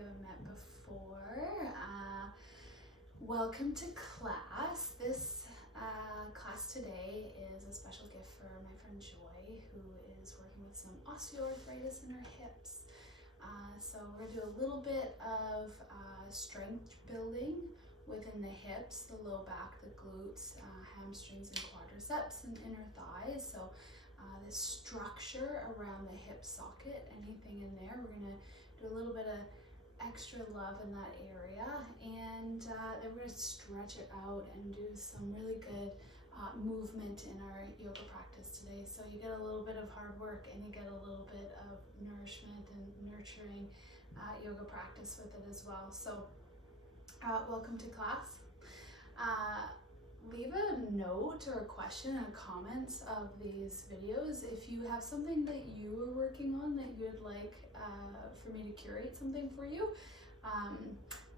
haven't met before, welcome to class. This class today is a special gift for my friend Joy, who is working with some osteoarthritis in her hips. So we're going to do a little bit of strength building within the hips, the low back, the glutes, hamstrings and quadriceps and inner thighs. So this structure around the hip socket, anything in there, we're going to do a little bit of extra love in that area, and then we're going to stretch it out and do some really good movement in our yoga practice today. So you get a little bit of hard work and you get a little bit of nourishment and nurturing yoga practice with it as well. So welcome to class. Leave a note or a question in the comments of these videos if you have something that you are working on that you would like for me to curate something for you.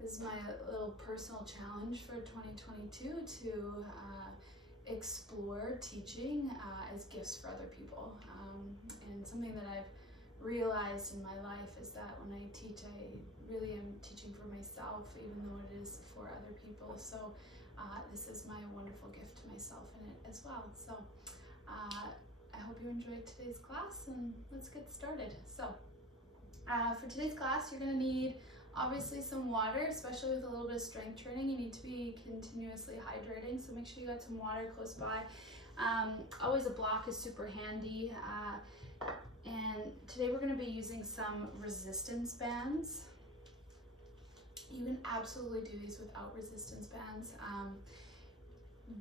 This is my little personal challenge for 2022 to explore teaching as gifts for other people. And something that I've realized in my life is that when I teach, I really am teaching for myself, even though it is for other people. So this is my wonderful gift to myself in it as well. So I hope you enjoyed today's class, and let's get started. So for today's class, you're going to need obviously some water, especially with a little bit of strength training. You need to be continuously hydrating, so make sure you got some water close by. Always a block is super handy. And today we're going to be using some resistance bands. You can absolutely do these without resistance bands,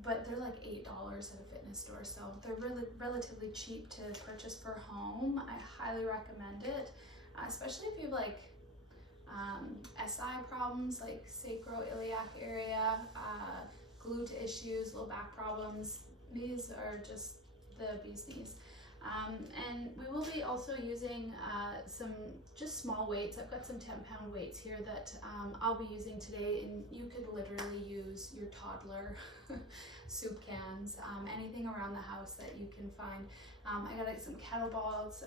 but they're like $8 at a fitness store, so they're really relatively cheap to purchase for home. I highly recommend it, especially if you have like SI problems like sacroiliac area, glute issues, low back problems. These are just the bee's knees. And we will be also using some just small weights. I've got some 10-pound weights here that I'll be using today, and you could literally use your toddler soup cans, anything around the house that you can find. I got some kettlebells,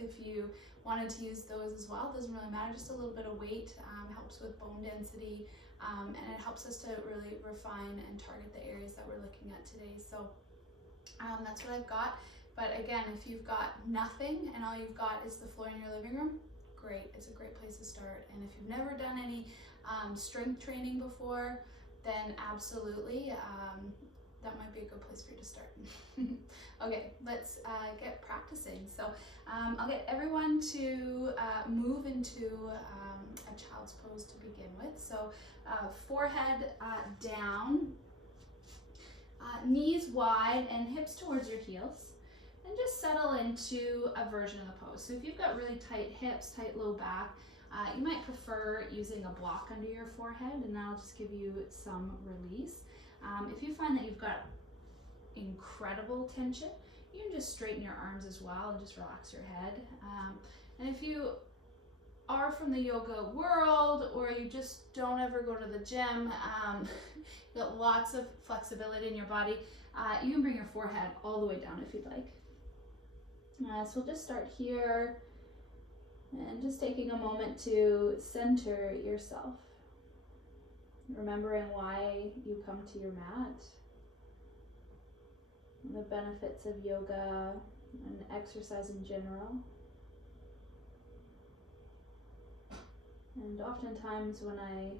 if you wanted to use those as well. It doesn't really matter, just a little bit of weight helps with bone density, and it helps us to really refine and target the areas that we're looking at today. So that's what I've got. But again, if you've got nothing and all you've got is the floor in your living room, great. It's a great place to start. And if you've never done any strength training before, then absolutely, that might be a good place for you to start. Okay, let's get practicing. So I'll get everyone to move into a child's pose to begin with. So forehead down, knees wide and hips towards your heels, and just settle into a version of the pose. So if you've got really tight hips, tight low back, you might prefer using a block under your forehead, and that'll just give you some release. If you find that you've got incredible tension, you can just straighten your arms as well and just relax your head. And if you are from the yoga world, or you just don't ever go to the gym, you got lots of flexibility in your body, you can bring your forehead all the way down if you'd like. So we'll just start here and just taking a moment to center yourself, remembering why you come to your mat, and the benefits of yoga and exercise in general. And oftentimes when I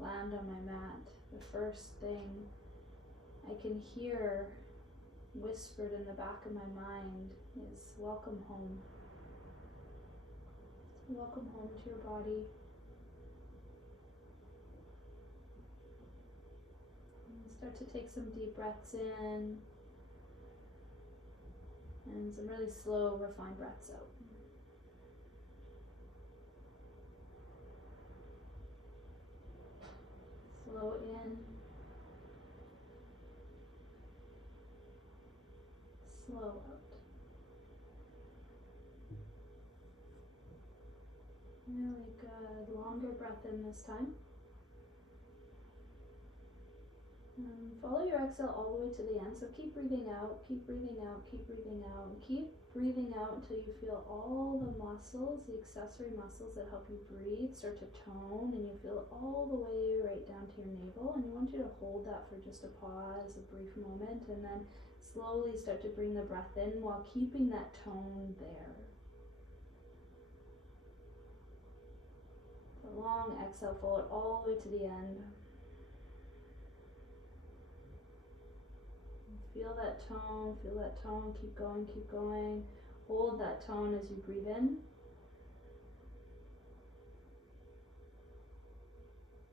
land on my mat, the first thing I can hear whispered in the back of my mind is welcome home. Welcome home to your body. And start to take some deep breaths in and some really slow, refined breaths out. Slow in, slow out. Really good. Longer breath in this time. Follow your exhale all the way to the end. So keep breathing out, keep breathing out, keep breathing out, and keep breathing out until you feel all the muscles, the accessory muscles that help you breathe, start to tone, and you feel it all the way right down to your navel. And you want you to hold that for just a pause, a brief moment, and then slowly start to bring the breath in while keeping that tone there. The long exhale, follow it all the way to the end. Feel that tone, keep going, keep going. Hold that tone as you breathe in.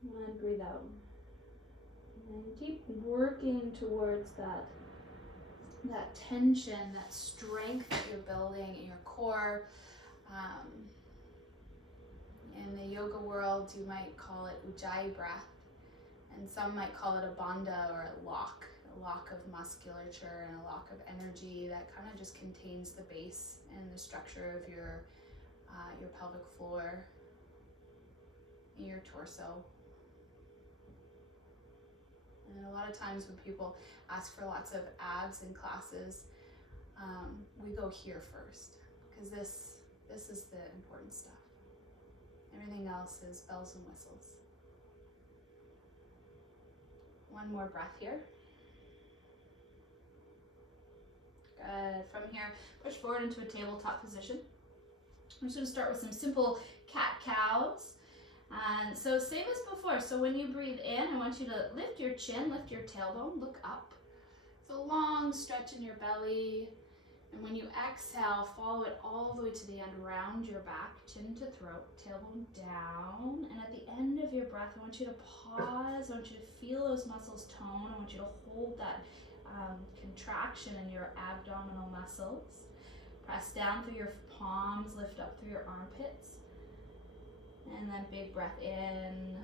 And breathe out. And keep working towards that tension, that strength that you're building in your core. In the yoga world, you might call it Ujjayi breath, and some might call it a bandha or a lock of musculature and a lock of energy that kind of just contains the base and the structure of your pelvic floor, and your torso. And a lot of times when people ask for lots of abs in classes, we go here first, because this is the important stuff. Everything else is bells and whistles. One more breath here. Good. From here, push forward into a tabletop position. I'm just going to start with some simple cat-cows. And so same as before. So when you breathe in, I want you to lift your chin, lift your tailbone, look up. It's a long stretch in your belly. And when you exhale, follow it all the way to the end, round your back, chin to throat, tailbone down. And at the end of your breath, I want you to pause. I want you to feel those muscles tone. I want you to hold that contraction in your abdominal muscles. Press down through your palms, lift up through your armpits. And then big breath in.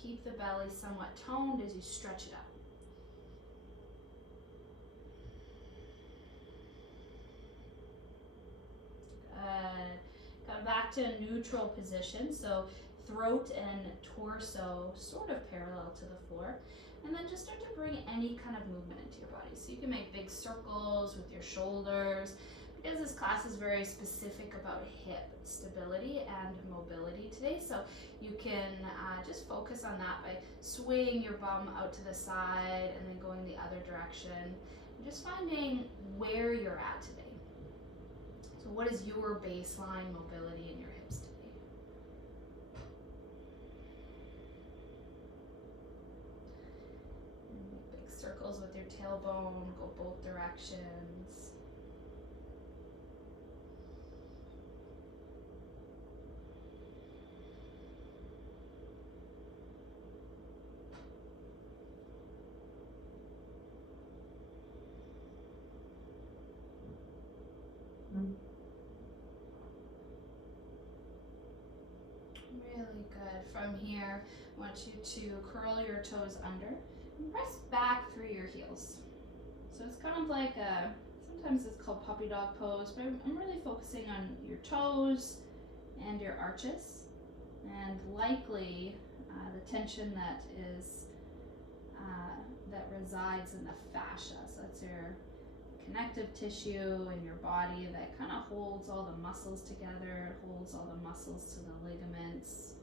Keep the belly somewhat toned as you stretch it up. Good. Come back to a neutral position. So throat and torso sort of parallel to the floor. And then just start to bring any kind of movement into your body. So you can make big circles with your shoulders, because this class is very specific about hip stability and mobility today. So you can just focus on that by swaying your bum out to the side and then going the other direction. And just finding where you're at today. So what is your baseline mobility in your hips today? And make big circles with your tailbone, go both directions. Really good. From here, I want you to curl your toes under and press back through your heels. So it's kind of like sometimes it's called puppy dog pose, but I'm really focusing on your toes and your arches, and likely the tension that resides in the fascia. So that's your connective tissue in your body that kind of holds all the muscles together, holds all the muscles to the ligaments,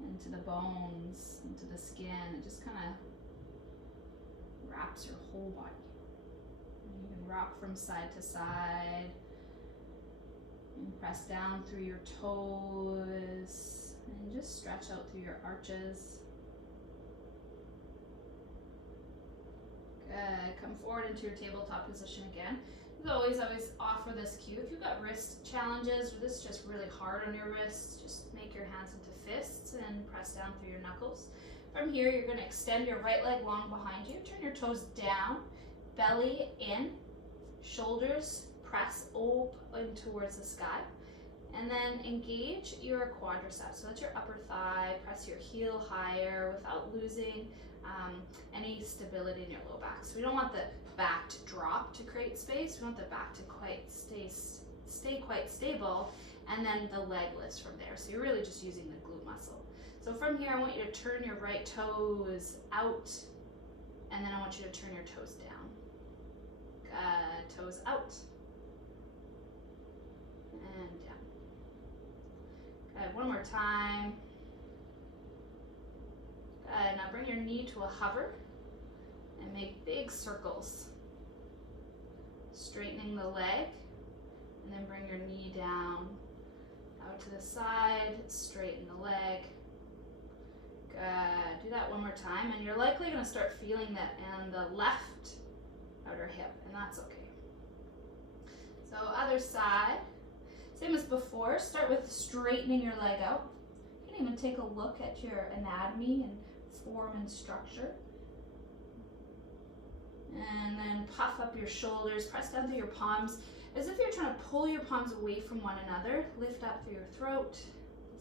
into the bones, into the skin. It just kind of wraps your whole body. And you can rock from side to side and press down through your toes and just stretch out through your arches. Good. Come forward into your tabletop position again. You always offer this cue. If you've got wrist challenges or this is just really hard on your wrists, just make your hands into fists and press down through your knuckles. From here, you're going to extend your right leg long behind you. Turn your toes down, belly in, shoulders press open towards the sky. And then engage your quadriceps. So that's your upper thigh. Press your heel higher without losing any stability in your low back. So we don't want the back to drop to create space. We want the back to stay quite stable, and then the leg lifts from there. So you're really just using the glute muscle. So from here, I want you to turn your right toes out And then I want you to turn your toes down. Good, toes out. And down. Good, one more time. Good, now bring your knee to a hover and make big circles. Straightening the leg, and then bring your knee down, out to the side, straighten the leg. Good, do that one more time, and you're likely gonna start feeling that on the left outer hip, and that's okay. So other side, same as before, start with straightening your leg out. You can even take a look at your anatomy and form and structure. And then puff up your shoulders, press down through your palms as if you're trying to pull your palms away from one another. Lift up through your throat,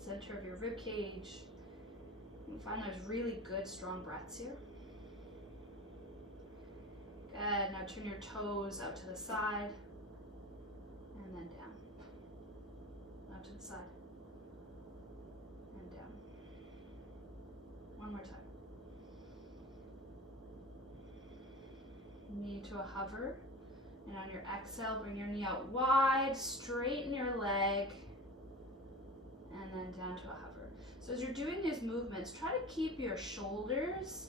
center of your rib cage. You find there's really good strong breaths here. Good, now turn your toes out to the side and then down. Out to the side and down. One more time. Knee to a hover, and on your exhale, bring your knee out wide, straighten your leg, and then down to a hover. So as you're doing these movements, try to keep your shoulders,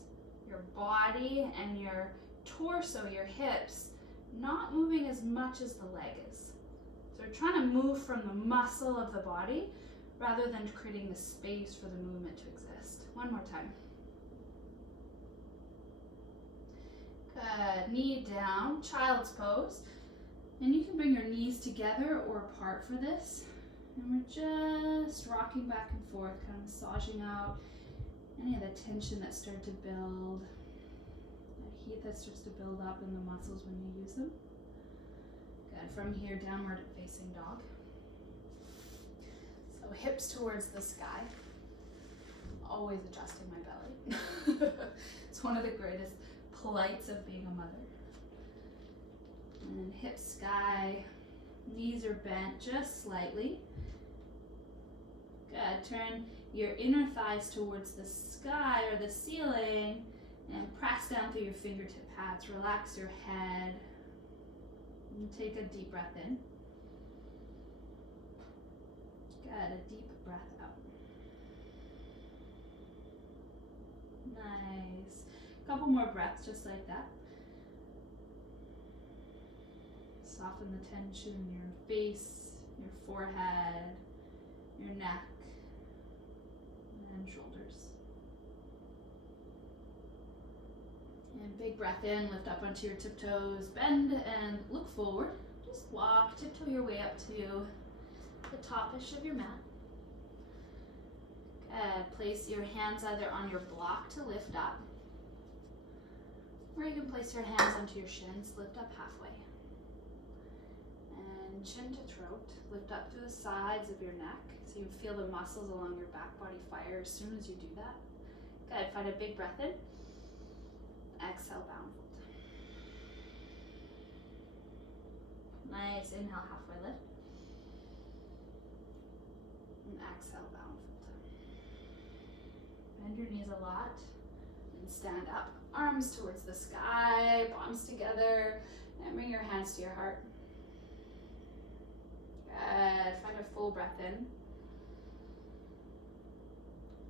your body, and your torso, your hips, not moving as much as the leg is. So we're trying to move from the muscle of the body rather than creating the space for the movement to exist. One more time. Good, knee down, child's pose. And you can bring your knees together or apart for this. And we're just rocking back and forth, kind of massaging out any of the tension that started to build, that heat that starts to build up in the muscles when you use them. Good, from here, downward facing dog. So hips towards the sky. Always adjusting my belly. It's one of the greatest plights of being a mother. And then hips sky, knees are bent just slightly. Good, turn your inner thighs towards the sky or the ceiling and press down through your fingertip pads. Relax your head and take a deep breath in. Good, a deep breath out. Nice. Couple more breaths just like that. Soften the tension in your face, your forehead, your neck, and shoulders. And big breath in, lift up onto your tiptoes, bend and look forward. Just walk, tiptoe your way up to the topish of your mat. Good. Place your hands either on your block to lift up, or you can place your hands onto your shins, lift up halfway. And chin to throat, lift up through the sides of your neck so you feel the muscles along your back body fire as soon as you do that. Good, find a big breath in. Exhale, bound fold. Nice, inhale, halfway lift. And exhale, bound fold. Bend your knees a lot and stand up. Arms towards the sky, palms together, and bring your hands to your heart. Good. Find a full breath in.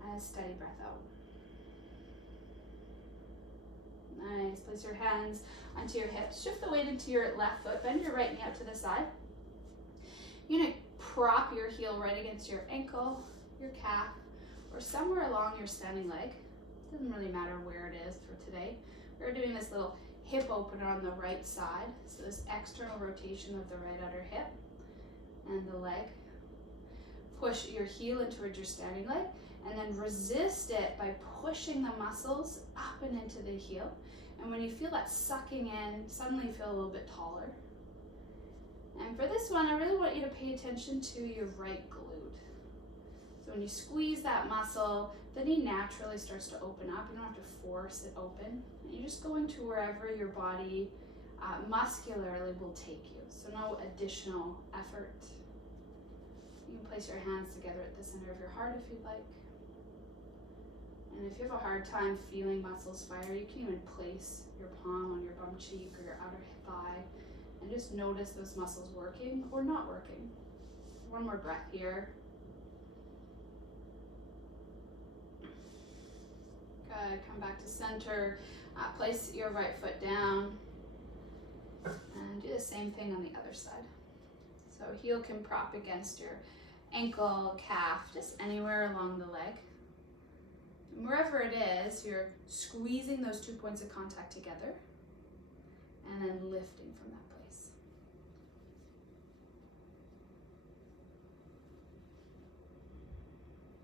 And a steady breath out. Nice. Place your hands onto your hips. Shift the weight into your left foot. Bend your right knee out to the side. You're going to prop your heel right against your ankle, your calf, or somewhere along your standing leg. Doesn't really matter where it is for today. We're doing this little hip opener on the right side. So this external rotation of the right outer hip and the leg. Push your heel in towards your standing leg and then resist it by pushing the muscles up and into the heel. And when you feel that sucking in, suddenly you feel a little bit taller. And for this one, I really want you to pay attention to your right glute. So when you squeeze that muscle, the knee naturally starts to open up. You don't have to force it open. You're just going to wherever your body muscularly will take you. So no additional effort. You can place your hands together at the center of your heart if you'd like. And if you have a hard time feeling muscles fire, you can even place your palm on your bum cheek or your outer thigh and just notice those muscles working or not working. One more breath here. Good, come back to center. Place your right foot down and do the same thing on the other side. So heel can prop against your ankle, calf, just anywhere along the leg. And wherever it is, you're squeezing those 2 points of contact together and then lifting from that place.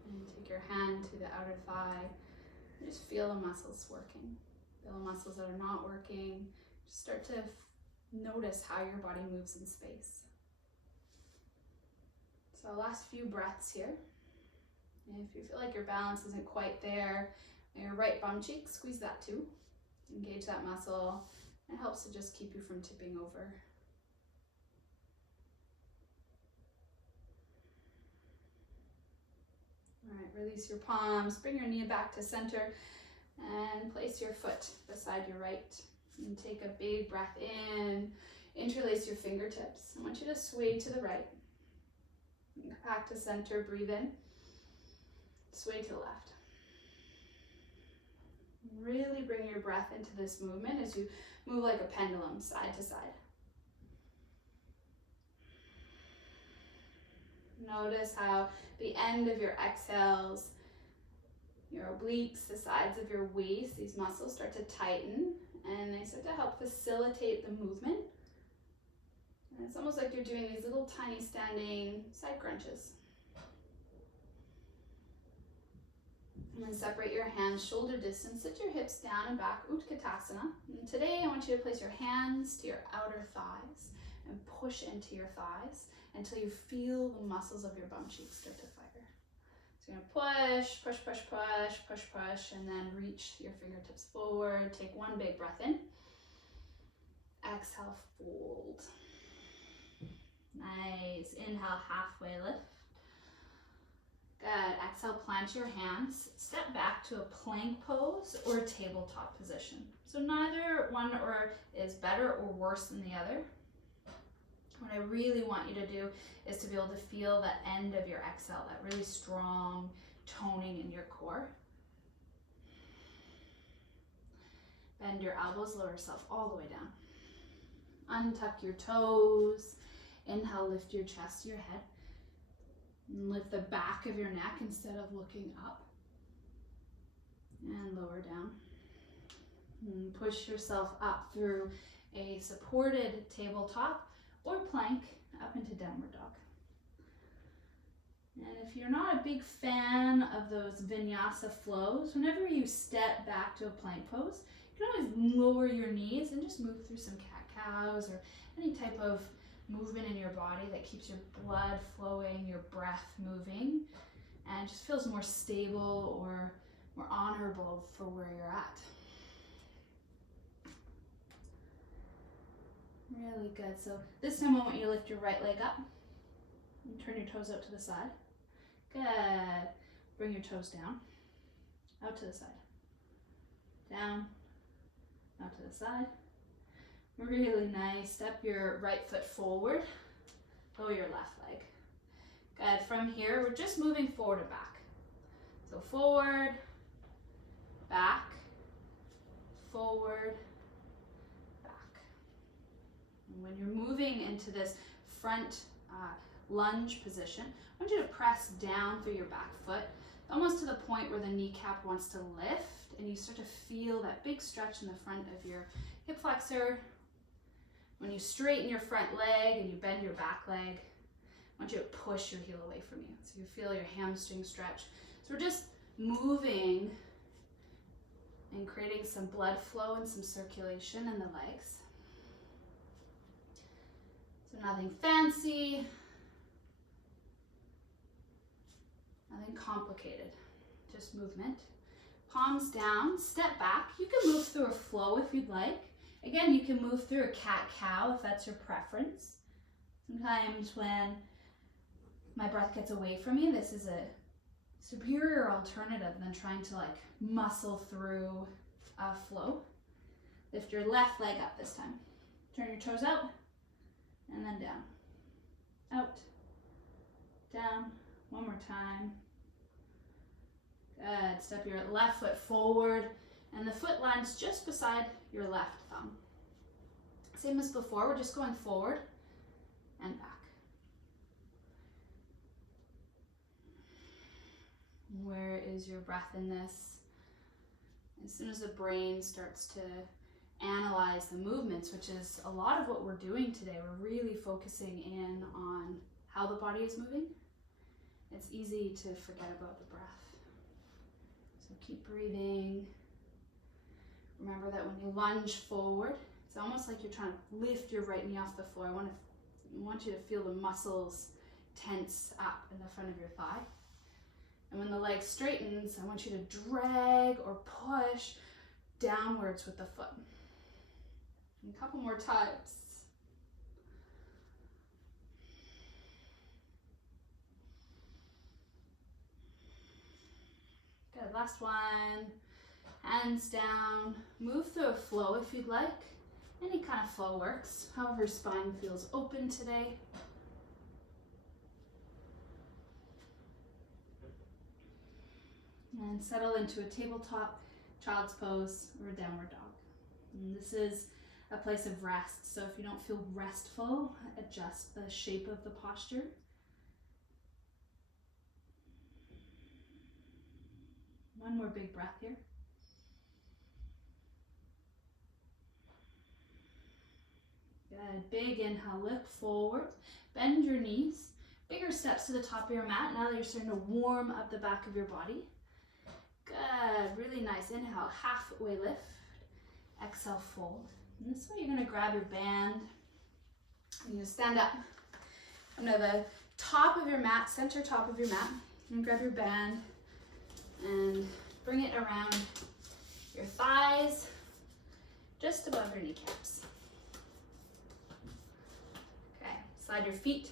And take your hand to the outer thigh and just feel the muscles working. Feel the muscles that are not working. Just start to notice how your body moves in space. So last few breaths here. And if you feel like your balance isn't quite there, your right bum cheek, squeeze that too. Engage that muscle. It helps to just keep you from tipping over. All right, release your palms, bring your knee back to center, and place your foot beside your right. And take a big breath in, interlace your fingertips. I want you to sway to the right. Back to center, breathe in. Sway to the left. Really bring your breath into this movement as you move like a pendulum, side to side. Notice how the end of your exhales, your obliques, the sides of your waist, these muscles start to tighten and they start to help facilitate the movement. And it's almost like you're doing these little tiny standing side crunches. And then separate your hands shoulder distance, sit your hips down and back, Utkatasana. And today I want you to place your hands to your outer thighs and push into your thighs until you feel the muscles of your bum cheeks start to fire. So you're gonna push, push, push, push, push, push, and then reach your fingertips forward. Take one big breath in. Exhale, fold. Nice. Inhale, halfway lift. Good. Exhale, plant your hands. Step back to a plank pose or a tabletop position. So neither one is better or worse than the other. What I really want you to do is to be able to feel that end of your exhale, that really strong toning in your core. Bend your elbows, lower yourself all the way down. Untuck your toes. Inhale, lift your chest to your head. And lift the back of your neck instead of looking up. And lower down. And push yourself up through a supported tabletop or plank up into downward dog. And if you're not a big fan of those vinyasa flows, whenever you step back to a plank pose, you can always lower your knees and just move through some cat-cows or any type of movement in your body that keeps your blood flowing, your breath moving, and just feels more stable or more honorable for where you're at. Really good. So this time I want you to lift your right leg up and turn your toes out to the side. Good. Bring your toes down, out to the side. Down, out to the side. Really nice. Step your right foot forward. Go your left leg. Good. From here, we're just moving forward and back. So forward, back, forward, back. And when you're moving into this front lunge position, I want you to press down through your back foot, almost to the point where the kneecap wants to lift, and you start to feel that big stretch in the front of your hip flexor. When you straighten your front leg and you bend your back leg, I want you to push your heel away from you. So you feel your hamstring stretch. So we're just moving and creating some blood flow and some circulation in the legs. So nothing fancy, nothing complicated, just movement. Palms down, step back. You can move through a flow if you'd like. Again, you can move through a cat-cow if that's your preference. Sometimes when my breath gets away from me, this is a superior alternative than trying to like muscle through a flow. Lift your left leg up this time. Turn your toes out and then down. Out, down, one more time. Good, step your left foot forward and the foot lands just beside your left thumb. Same as before, we're just going forward and back. Where is your breath in this? As soon as the brain starts to analyze the movements, which is a lot of what we're doing today, we're really focusing in on how the body is moving. It's easy to forget about the breath. So keep breathing. Remember that when you lunge forward, it's almost like you're trying to lift your right knee off the floor. I want you to feel the muscles tense up in the front of your thigh. And when the leg straightens, I want you to drag or push downwards with the foot. And a couple more times. Good, last one. Hands down. Move through a flow if you'd like. Any kind of flow works. However, spine feels open today. And settle into a tabletop, child's pose, or a downward dog. And this is a place of rest, so if you don't feel restful, adjust the shape of the posture. One more big breath here. Good, big inhale, look forward, bend your knees, bigger steps to the top of your mat. Now that you're starting to warm up the back of your body. Good, really nice. Inhale, halfway lift. Exhale, fold. And this way you're gonna grab your band. You're gonna stand up. Under the top of your mat, center top of your mat. You're gonna grab your band and bring it around your thighs, just above your kneecaps. Okay, slide your feet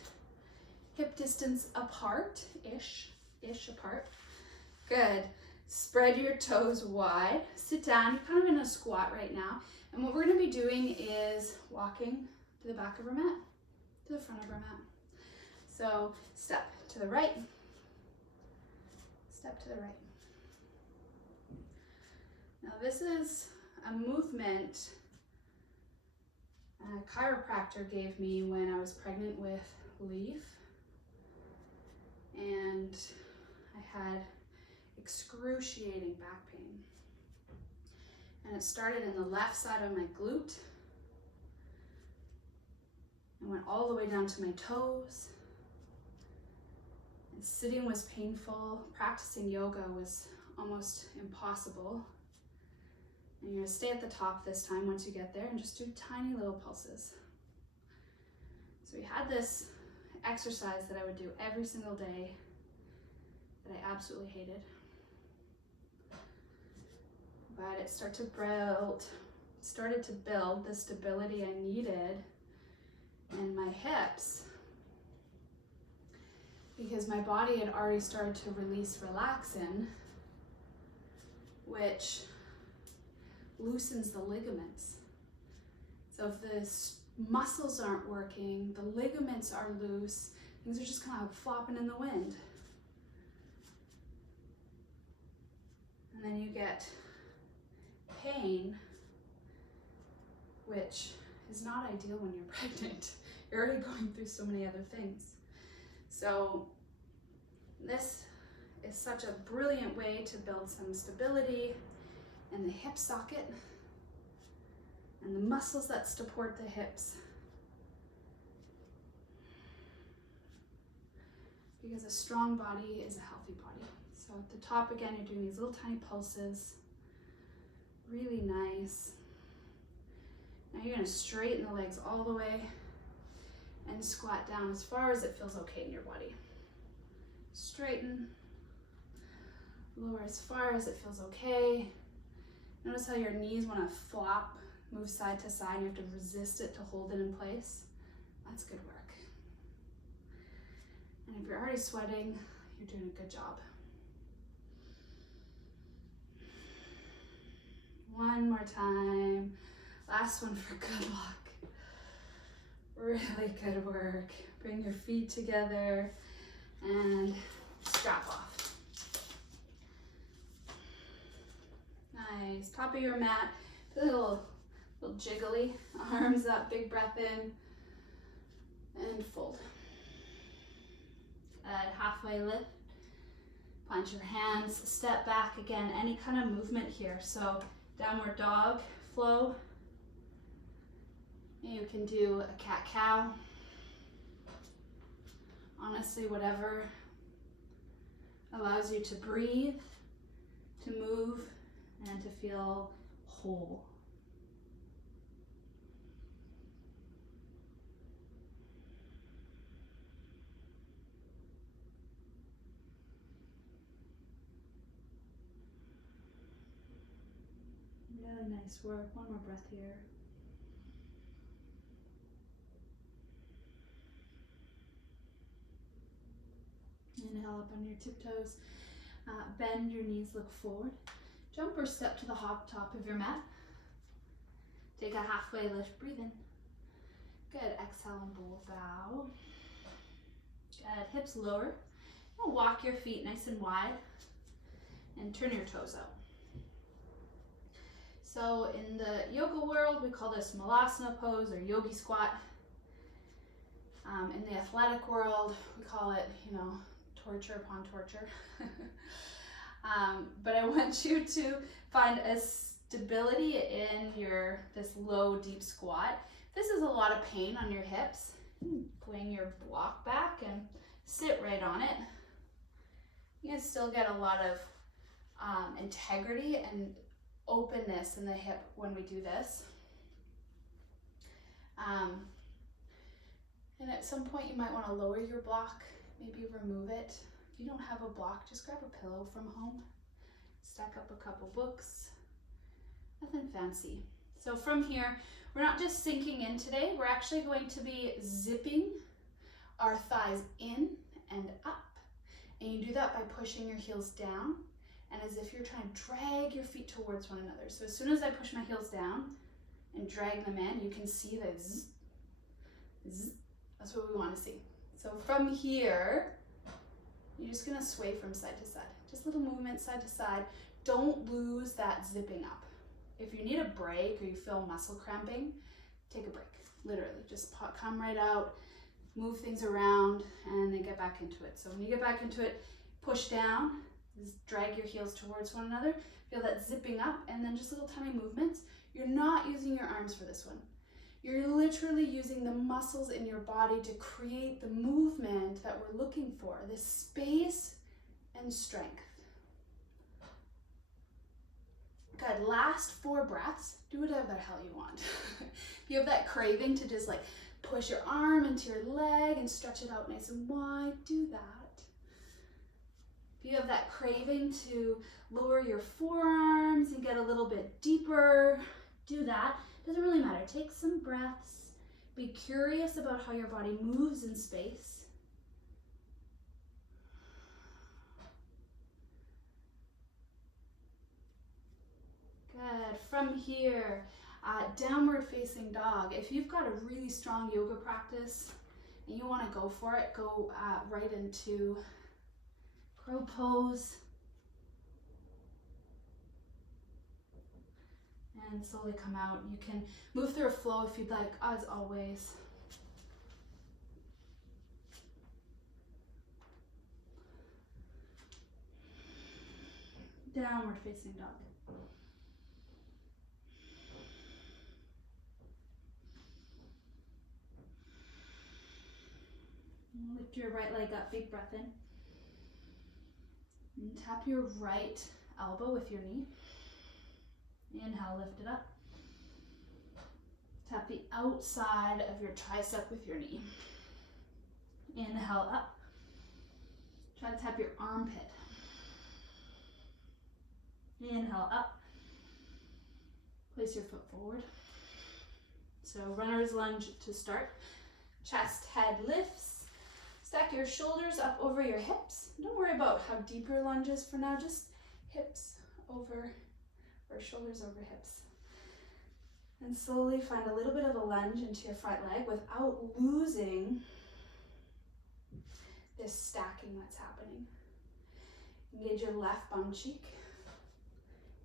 hip distance apart-ish apart. Good. Spread your toes wide, sit down. You're kind of in a squat right now. And what we're gonna be doing is walking to the back of our mat, to the front of our mat. So step to the right, step to the right. Now this is a movement a chiropractor gave me when I was pregnant with Leaf. And I had excruciating back pain. And it started in the left side of my glute and went all the way down to my toes. And sitting was painful. Practicing yoga was almost impossible. And you're gonna stay at the top this time once you get there and just do tiny little pulses. So we had this exercise that I would do every single day that I absolutely hated. But it started to build the stability I needed in my hips because my body had already started to release relaxin, which loosens the ligaments. So if the muscles aren't working, the ligaments are loose, things are just kind of flopping in the wind. And then you get pain, which is not ideal when you're pregnant. You're already going through so many other things. So this is such a brilliant way to build some stability in the hip socket and the muscles that support the hips. Because a strong body is a healthy body. So at the top again, you're doing these little tiny pulses. Really nice. Now you're gonna straighten the legs all the way and squat down as far as it feels okay in your body. Straighten, lower as far as it feels okay. Notice how your knees wanna flop, move side to side. You have to resist it to hold it in place. That's good work. And if you're already sweating, you're doing a good job. One more time. Last one for good luck. Really good work. Bring your feet together and strap off. Nice. Top of your mat. Feel a little jiggly. Arms up. Big breath in. And fold. Good. Halfway lift. Plant your hands. Step back again. Any kind of movement here. So downward dog flow. You can do a cat-cow. Honestly, whatever allows you to breathe, to move, and to feel whole. Really nice work. One more breath here. Inhale up on your tiptoes. Bend your knees, look forward. Jump or step to the top of your mat. Take a halfway lift, breathe in. Good, exhale and bowl bow. Good, hips lower. Now walk your feet nice and wide and turn your toes out. So in the yoga world, we call this Malasana Pose or yogi squat. In the athletic world, we call it, torture upon torture. But I want you to find a stability in this low, deep squat. This is a lot of pain on your hips. Bring your block back and sit right on it. You can still get a lot of integrity and openness in the hip when we do this. And at some point you might want to lower your block, maybe remove it. If you don't have a block, just grab a pillow from home. Stack up a couple books. Nothing fancy. So from here, we're not just sinking in today, we're actually going to be zipping our thighs in and up. And you do that by pushing your heels down and as if you're trying to drag your feet towards one another. So as soon as I push my heels down and drag them in, you can see the zzz, zzz. That's what we want to see. So from here, you're just gonna sway from side to side. Just little movement side to side. Don't lose that zipping up. If you need a break or you feel muscle cramping, take a break. Literally, just come right out, move things around, and then get back into it. So when you get back into it, push down, just drag your heels towards one another, feel that zipping up, and then just little tiny movements. You're not using your arms for this one. You're literally using the muscles in your body to create the movement that we're looking for, this space and strength. Good, last 4 breaths, do whatever the hell you want. If you have that craving to just like push your arm into your leg and stretch it out nice and wide, do that. If you have that craving to lower your forearms and get a little bit deeper, do that. Doesn't really matter. Take some breaths. Be curious about how your body moves in space. Good. From here, downward facing dog. If you've got a really strong yoga practice and you want to go for it, go right into crow pose. And slowly come out. You can move through a flow if you'd like, as always. Downward facing dog. Lift your right leg up, big breath in. And tap your right elbow with your knee. Inhale, lift it up. Tap the outside of your tricep with your knee. Inhale up. Try to tap your armpit. Inhale up. Place your foot forward. So runner's lunge to start. Chest, head lifts. Stack your shoulders up over your hips. Don't worry about how deep your lunge is for now, just hips over or shoulders over hips. And slowly find a little bit of a lunge into your front leg without losing this stacking that's happening. Engage your left bum cheek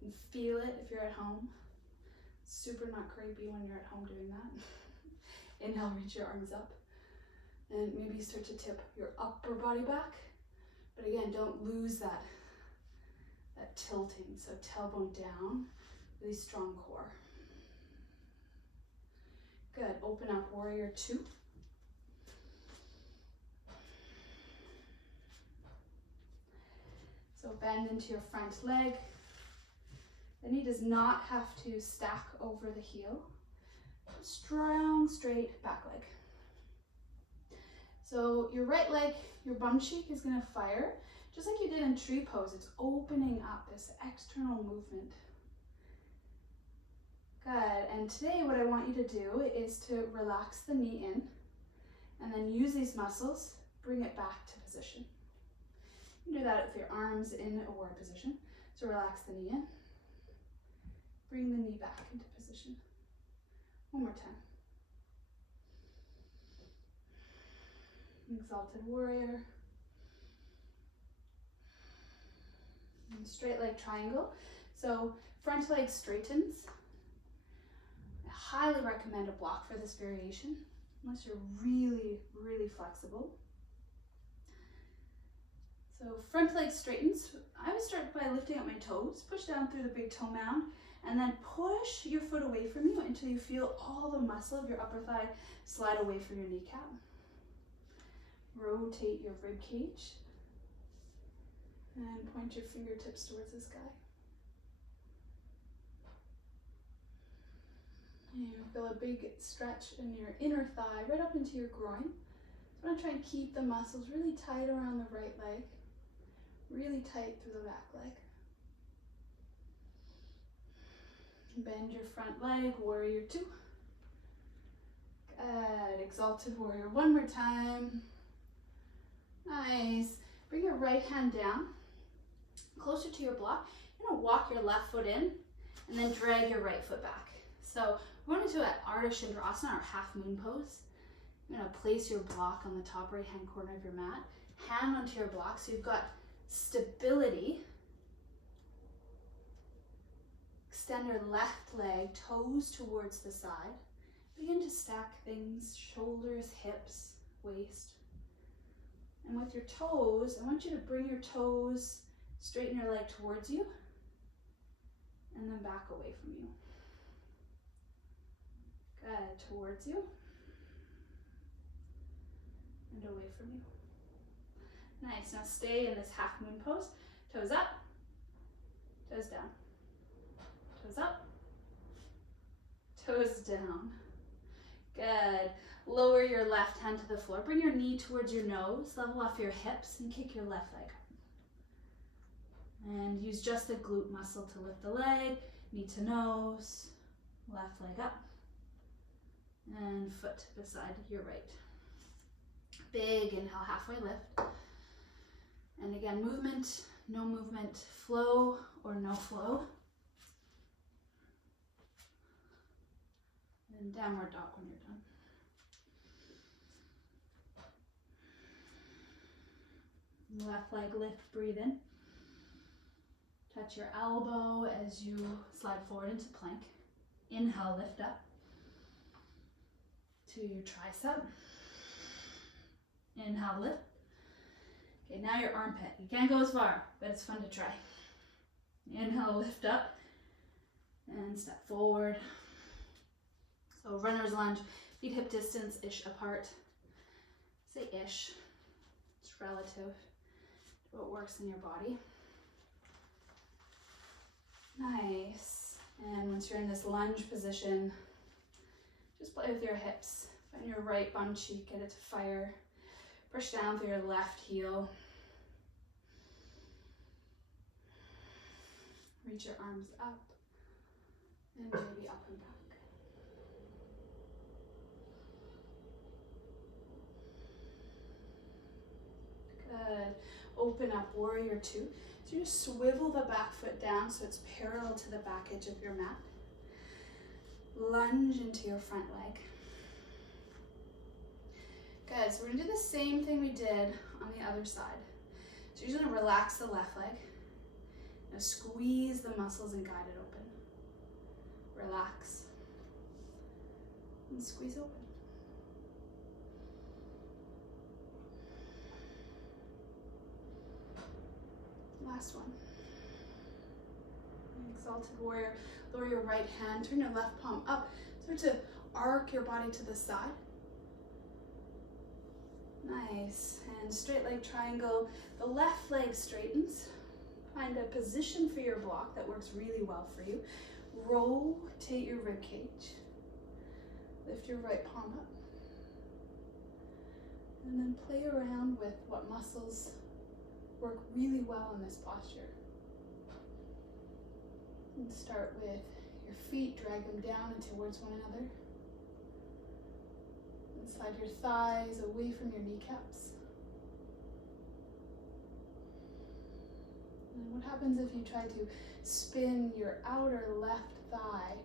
and feel it if you're at home. Super not creepy when you're at home doing that. Inhale, reach your arms up. And maybe start to tip your upper body back. But again, don't lose that tilting. So tailbone down, really strong core. Good, open up, warrior two. So bend into your front leg. The knee does not have to stack over the heel. Strong, straight back leg. So your right leg, your bum cheek is gonna fire, just like you did in tree pose. It's opening up this external movement. Good, and today what I want you to do is to relax the knee in, and then use these muscles, bring it back to position. You can do that with your arms in a warrior position. So relax the knee in, bring the knee back into position. One more time. Exalted Warrior. And straight leg triangle. So front leg straightens. I highly recommend a block for this variation, unless you're really, really flexible. So front leg straightens. I would start by lifting up my toes, push down through the big toe mound, and then push your foot away from you until you feel all the muscle of your upper thigh slide away from your kneecap. Rotate your rib cage and point your fingertips towards the sky. And you feel a big stretch in your inner thigh right up into your groin. So I want to try and keep the muscles really tight around the right leg, really tight through the back leg. Bend your front leg, warrior two. Good, exalted warrior one more time. Nice. Bring your right hand down, closer to your block. You're gonna walk your left foot in and then drag your right foot back. So we're gonna do an Ardha Chandrasana, or half moon pose. You're gonna place your block on the top right hand corner of your mat, hand onto your block so you've got stability. Extend your left leg, toes towards the side. Begin to stack things, shoulders, hips, waist. And with your toes, I want you to bring your toes, straighten your leg towards you, and then back away from you. Good, towards you, and away from you. Nice, now stay in this half moon pose. Toes up, toes down. Toes up, toes down. Good. Lower your left hand to the floor. Bring your knee towards your nose, level off your hips, and kick your left leg up. And use just the glute muscle to lift the leg, knee to nose, left leg up, and foot beside your right. Big inhale, halfway lift. And again, movement, no movement, flow or no flow. And downward dog when you're done. Left leg lift, breathe in. Touch your elbow as you slide forward into plank. Inhale, lift up to your tricep. Inhale, lift. Okay, now your armpit. You can't go as far, but it's fun to try. Inhale, lift up and step forward. So runner's lunge, feet hip distance-ish apart. Say ish, it's relative to what works in your body. Nice. And once you're in this lunge position, just play with your hips. Find your right bum cheek, get it to fire. Push down through your left heel. Reach your arms up and maybe up and back. Good. open up, warrior two. So you just swivel the back foot down so it's parallel to the back edge of your mat. Lunge into your front leg. Good, so we're gonna do the same thing we did on the other side. So you're just gonna relax the left leg. Now squeeze the muscles and guide it open. Relax. And squeeze open. Last one. Exalted Warrior. Lower your right hand, turn your left palm up. Start to arc your body to the side. Nice. And straight leg triangle. The left leg straightens. Find a position for your block that works really well for you. Rotate your rib cage. Lift your right palm up. And then play around with what muscles work really well in this posture. And start with your feet, drag them down and towards one another. And slide your thighs away from your kneecaps. And what happens if you try to spin your outer left thigh?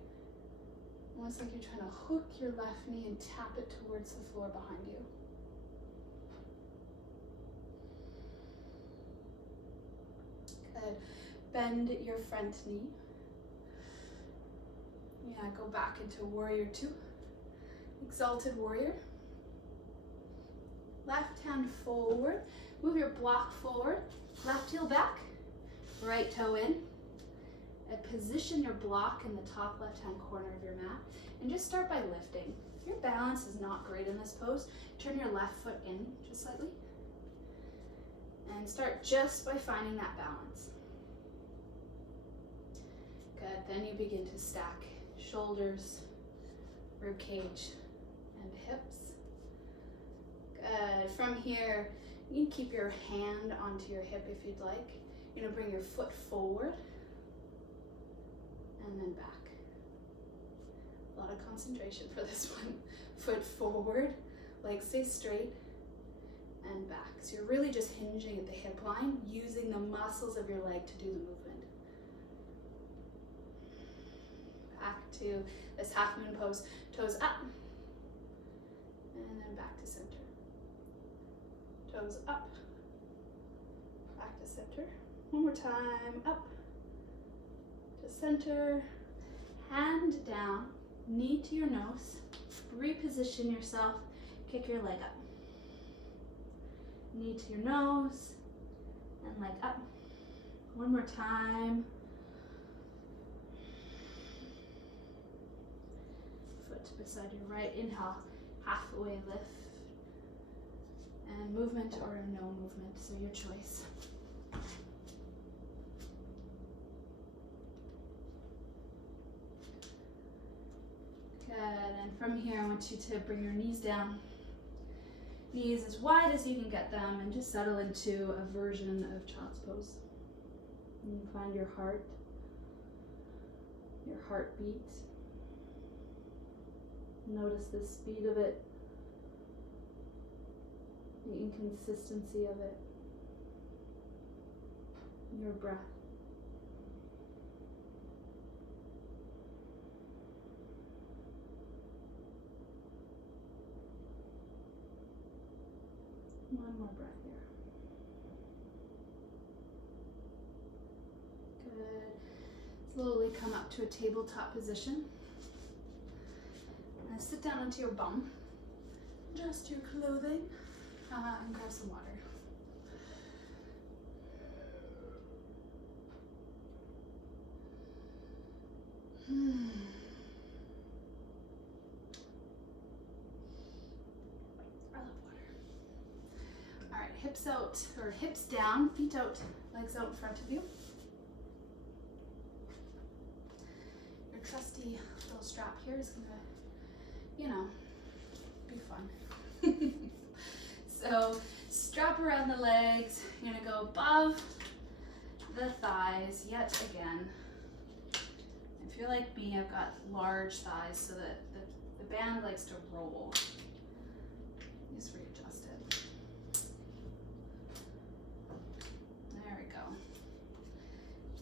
Almost like you're trying to hook your left knee and tap it towards the floor behind you. Good. Bend your front knee. Yeah, go back into warrior two. Exalted warrior. Left hand forward. Move your block forward. Left heel back. Right toe in. And position your block in the top left-hand corner of your mat. And just start by lifting. If your balance is not great in this pose, turn your left foot in just slightly. And start just by finding that balance. Good, then you begin to stack shoulders, rib cage, and hips. Good, from here, you can keep your hand onto your hip if you'd like. You're gonna bring your foot forward, and then back. A lot of concentration for this one. Foot forward, leg stay straight, and back. So you're really just hinging at the hip line, using the muscles of your leg to do the movement. Back to this half moon pose, toes up, and then back to center. Toes up, back to center. One more time, up to center, hand down, knee to your nose, reposition yourself, kick your leg up. Knee to your nose, and leg up. One more time. Foot beside your right, inhale, halfway lift. And movement or no movement, so your choice. Good, and from here I want you to bring your knees down. Knees as wide as you can get them, and just settle into a version of child's pose. And you find your heartbeat. Notice the speed of it, the inconsistency of it, your breath. One more breath here. Good. Slowly come up to a tabletop position. And sit down onto your bum. Adjust your clothing and grab some water. I love water. All right, hips out, or hips down, feet out, legs out in front of you. Your trusty little strap here is gonna, be fun. So strap around the legs. You're gonna go above the thighs yet again. If you're like me, I've got large thighs, so that the band likes to roll. Just readjust it.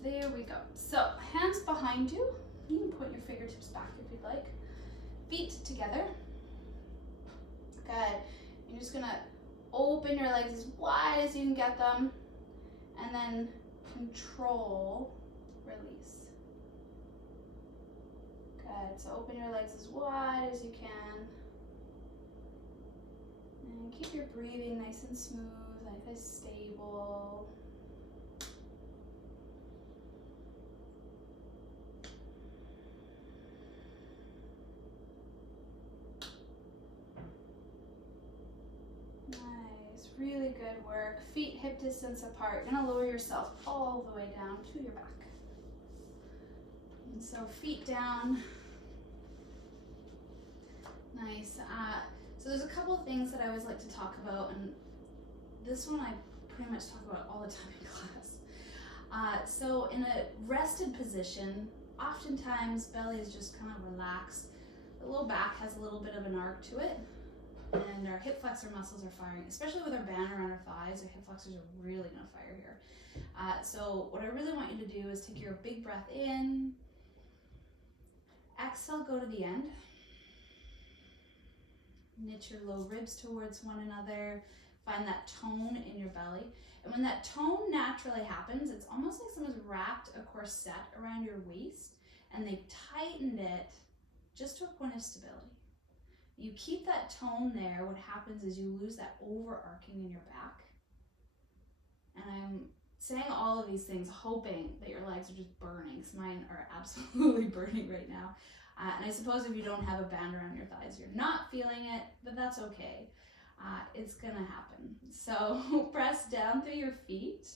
There we go. So hands behind you. You can point your fingertips back if you'd like. Feet together. Good. You're just gonna open your legs as wide as you can get them, and then control, release. Good. So open your legs as wide as you can. And keep your breathing nice and smooth, nice and stable. Nice, really good work. Feet hip distance apart. You're gonna lower yourself all the way down to your back. And so feet down. Nice. So there's a couple of things that I always like to talk about, and this one I pretty much talk about all the time in class. So in a rested position, oftentimes belly is just kind of relaxed. The low back has a little bit of an arc to it, and our hip flexor muscles are firing, especially with our band around our thighs. Our hip flexors are really gonna fire here. So what I really want you to do is take your big breath in, exhale, go to the end. Knit your low ribs towards one another. Find that tone in your belly. And when that tone naturally happens, it's almost like someone's wrapped a corset around your waist and they've tightened it just to a point of stability. You keep that tone there, what happens is you lose that overarching in your back. And I'm saying all of these things hoping that your legs are just burning, because mine are absolutely burning right now. And I suppose if you don't have a band around your thighs, you're not feeling it, but that's okay. It's gonna happen. So press down through your feet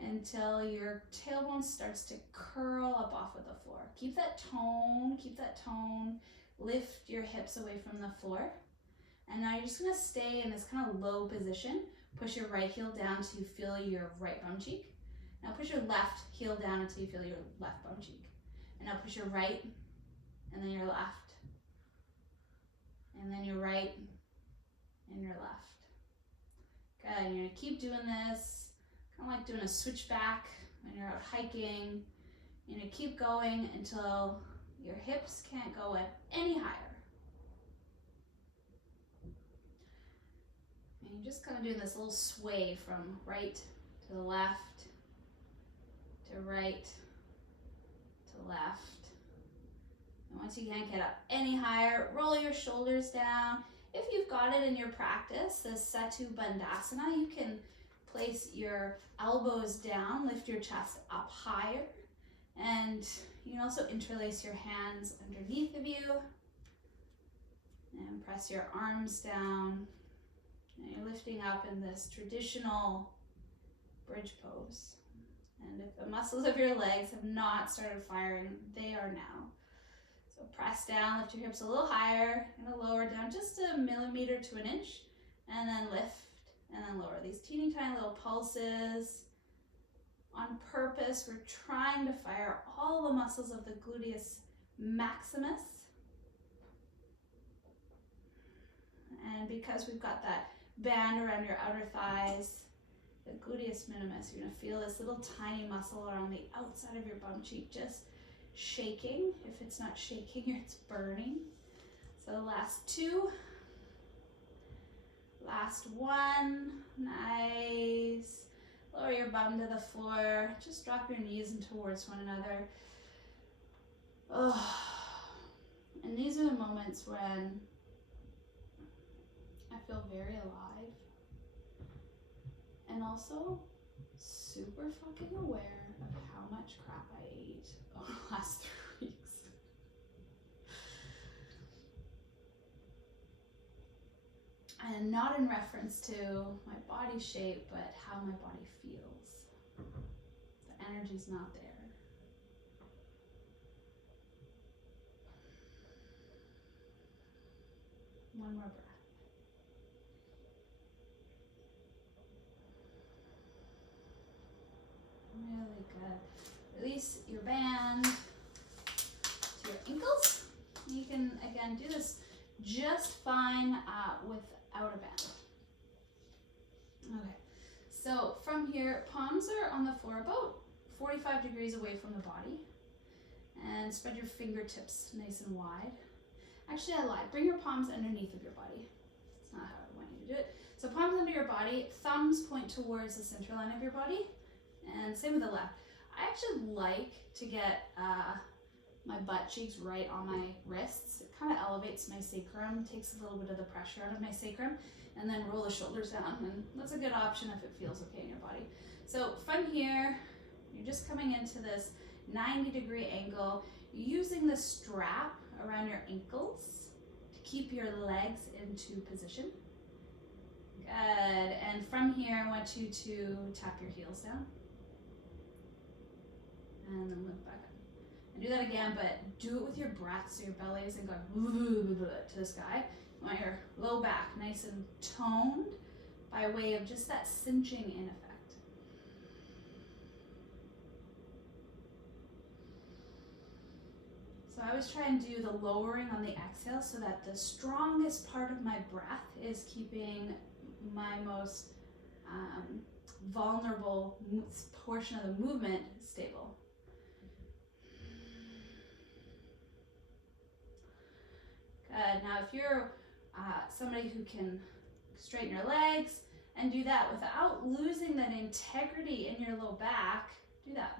until your tailbone starts to curl up off of the floor. Keep that tone, keep that tone. Lift your hips away from the floor. And now you're just gonna stay in this kind of low position. Push your right heel down until you feel your right bum cheek. Now push your left heel down until you feel your left bum cheek. And now push your right, and then your left, and then your right, and your left. Good, and you're gonna keep doing this, kind of like doing a switchback when you're out hiking. You're gonna keep going until your hips can't go up any higher. And you're just kind of doing this little sway from right to the left, to right, to left. And once you can't get up any higher, roll your shoulders down. If you've got it in your practice, the Setu Bandhasana, you can place your elbows down, lift your chest up higher, and you can also interlace your hands underneath of you and press your arms down. And you're lifting up in this traditional bridge pose. And if the muscles of your legs have not started firing, they are now. So press down, lift your hips a little higher, and lower down just a millimeter to an inch, and then lift, and then lower. These teeny tiny little pulses. On purpose, we're trying to fire all the muscles of the gluteus maximus. And because we've got that band around your outer thighs, the gluteus minimus, you're gonna feel this little tiny muscle around the outside of your bum cheek just shaking. If it's not shaking, it's burning. So the last two. Last one. Nice. Lower your bum to the floor. Just drop your knees in towards one another. Oh. And these are the moments when I feel very alive. And also super fucking aware of how much crap I ate over the last 3 weeks. And not in reference to my body shape, but how my body feels. The energy's not there. One more breath. Really good. Release your band to your ankles. You can, again, do this just fine without a band. Okay, so from here, palms are on the floor about 45 degrees away from the body. And spread your fingertips nice and wide. Actually, I lied. Bring your palms underneath of your body. That's not how I want you to do it. So palms under your body, thumbs point towards the center line of your body. And same with the left. I actually like to get my butt cheeks right on my wrists. It kind of elevates my sacrum, takes a little bit of the pressure out of my sacrum, and then roll the shoulders down. And that's a good option if it feels okay in your body. So from here, you're just coming into this 90-degree angle, using the strap around your ankles to keep your legs into position. Good. And from here, I want you to tap your heels down. And then lift back up. And do that again, but do it with your breath so your belly isn't going to the sky. You want your low back nice and toned by way of just that cinching in effect. So I always try and do the lowering on the exhale so that the strongest part of my breath is keeping my most vulnerable portion of the movement stable. Good. Now if you're somebody who can straighten your legs and do that without losing that integrity in your low back, do that.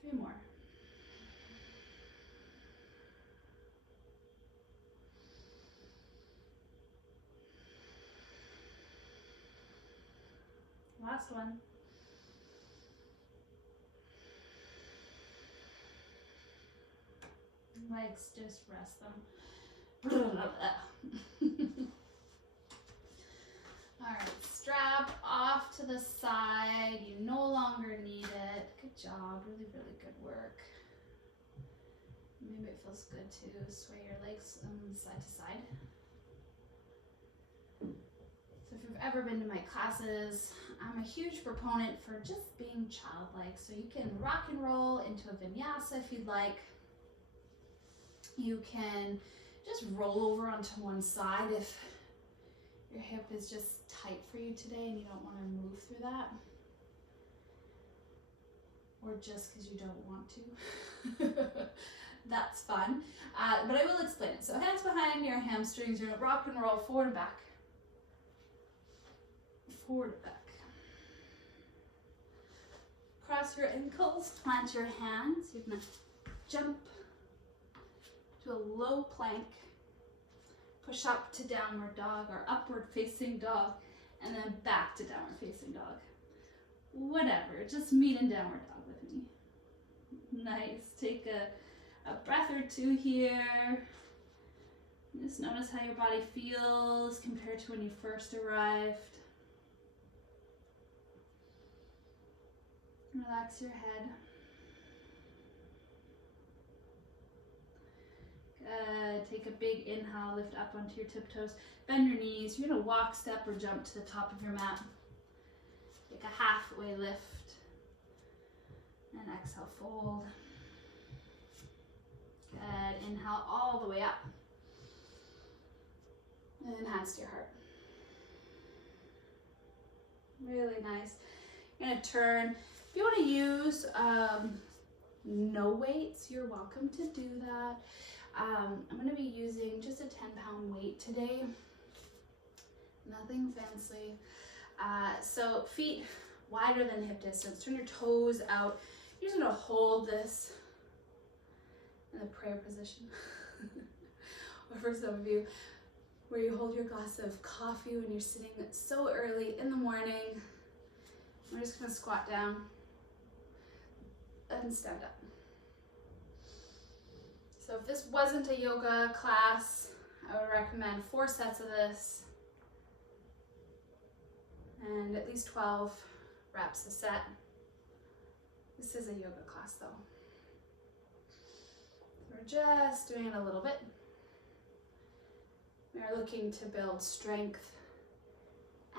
Three more. Last one. Legs, just rest them. Alright, strap off to the side. You no longer need it. Good job, really, really good work. Maybe it feels good to sway your legs side to side. So if you've ever been to my classes, I'm a huge proponent for just being childlike. So you can rock and roll into a vinyasa if you'd like. You can just roll over onto one side if your hip is just tight for you today and you don't want to move through that. Or just because you don't want to. That's fun. But I will explain it. So hands behind your hamstrings, you're going to rock and roll forward and back. Forward and back. Cross your ankles, plant your hands. You're going to jump to a low plank. Push up to downward dog or upward facing dog, and then back to downward facing dog. Whatever, just meet in downward dog with me. Nice, take a breath or two here. Just notice how your body feels compared to when you first arrived. Relax your head. Take a big inhale, lift up onto your tiptoes, bend your knees. You're gonna walk, step, or jump to the top of your mat. Take a halfway lift, and exhale, fold. Good, inhale all the way up, and then hands to your heart. Really nice. You're gonna turn. If you wanna use no weights, you're welcome to do that. I'm going to be using just a 10-pound weight today. Nothing fancy. So feet wider than hip distance. Turn your toes out. You're just going to hold this in the prayer position. Or for some of you, where you hold your glass of coffee when you're sitting so early in the morning. We're just going to squat down and stand up. So if this wasn't a yoga class, I would recommend 4 sets of this and at least 12 reps a set. This is a yoga class though. We're just doing it a little bit. We're looking to build strength